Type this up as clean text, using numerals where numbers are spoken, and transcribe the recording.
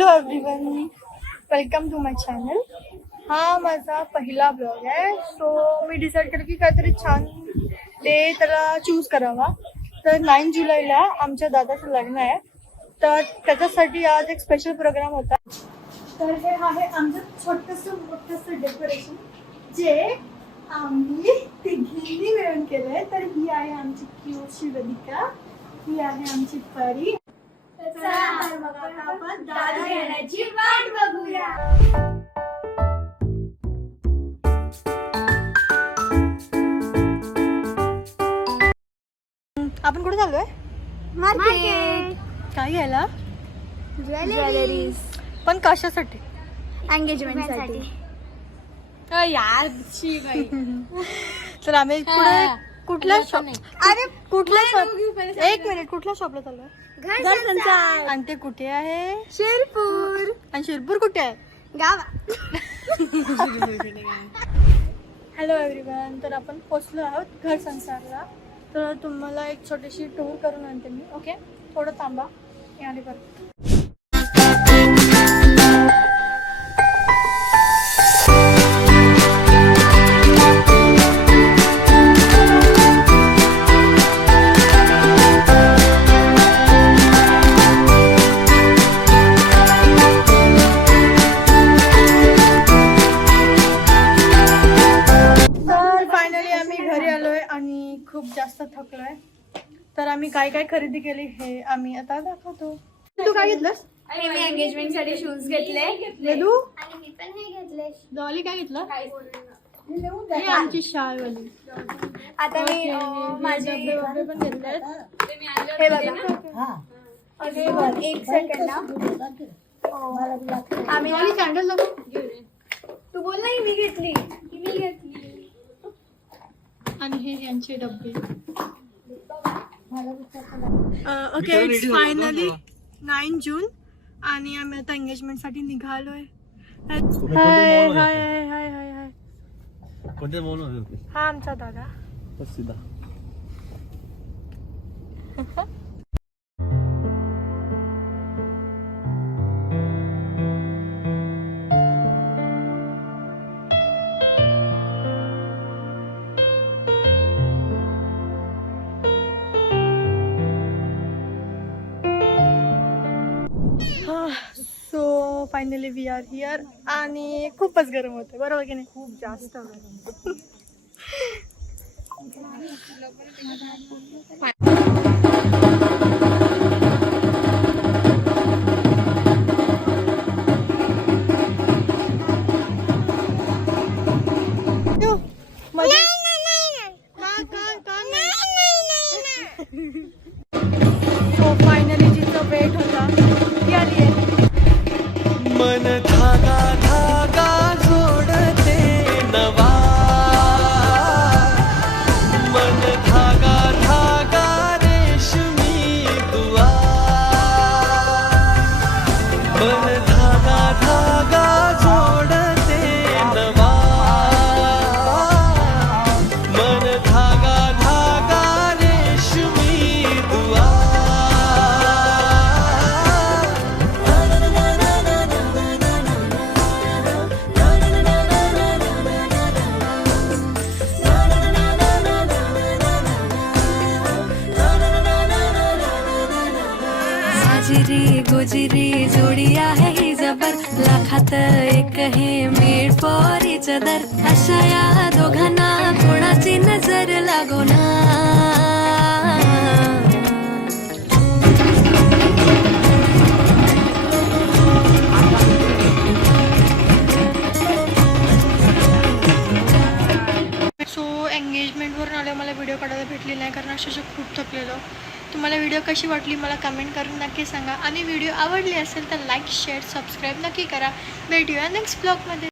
Hello everyone, welcome to my channel. हा माझा पहिला ब्लॉग आहे. सो मी डिसाईड केलं की काहीतरी छान डे त्याला चूज करावा. तर 9 जुलैला आमच्या दादाचं लग्न आहे, तर त्याच्यासाठी आज एक स्पेशल प्रोग्राम होता. तर हे आहे आमचं छोटंसं डेकोरेशन जे आम्ही तिघींनी मिळून केलंय. तर ही आहे आमची क्यूटशी वेदिका, ही आहे आमची परी. आपण दादा येण्याची वाट बघूया. आपण कुठे चाललोय? मार्केट. काय घ्यायला? ज्वेलरीज. पण कशासाठी? एंगेजमेंटसाठी. यार तर आम्ही कुठल्या शॉप एक मिनिट कुठल्या शॉपला चाललोय? आणि ते कुठे आहे? शिरपूर. आणि शिरपूर कुठे आहे? गावा. हॅलो एव्हरीवन, तर आपण पोचलो आहोत घर संसारला. तर तुम्हाला एक छोटीशी टूर करून आणते मी. ओके, थोडं थांबा, मी आले परत. खूप जास्त थकलोय, तर आम्ही काय काय खरेदी केली हे आम्ही आता दाखवतो. तू काय घेतलंस? मी एंगेजमेंट साठी शूज घेतले. वेदू आणि मी पण नाही घेतले. डॉली काय घेतलं? ही आमची शाळेवाली. आता मी माझे डबे पण घेतलेत. हे बघा. एक सेकंड. आम्ही डॉली कॅन्डल दाखव. तू बोल ना, मी घेतली. आणि हे यांचे डब्बे. ओके, इट्स फायनली 9 जून आणि आम्ही आता एंगेजमेंट साठी निघालोय. हाय हाय हाय हाय हाय हाय. हा आमचा दादा. So finally we are here. आणि खूपच गरम होते, बरोबर की नाही? खूप जास्त गरम. सो फायनली जिथं वेट होता ती आली आहे. मन धागा धागा जोडते नवा, मन धागा धागा रेशमी दुआ, मन धागा धागा जोडते नवा, मन धागा धागा रेशमी दुआ. गुजरी गुजरी जोडिया है ही जबर, लाखात एक हे मेड फॉर इच अदर. अशा या दोघांना कोणाची नजर लागो ना. सो एंगेजमेंटवरून आले, मला व्हिडिओ काढायला भेटली नाही कारण अक्षरशः खूप थकलेलो. तुम्हाला व्हिडिओ कशी वाटली मला कमेंट करून नक्की सांगा. आणि व्हिडिओ आवडली असेल तर लाईक शेअर सबस्क्राईब नक्की करा. भेटूया नेक्स्ट ब्लॉगमध्ये.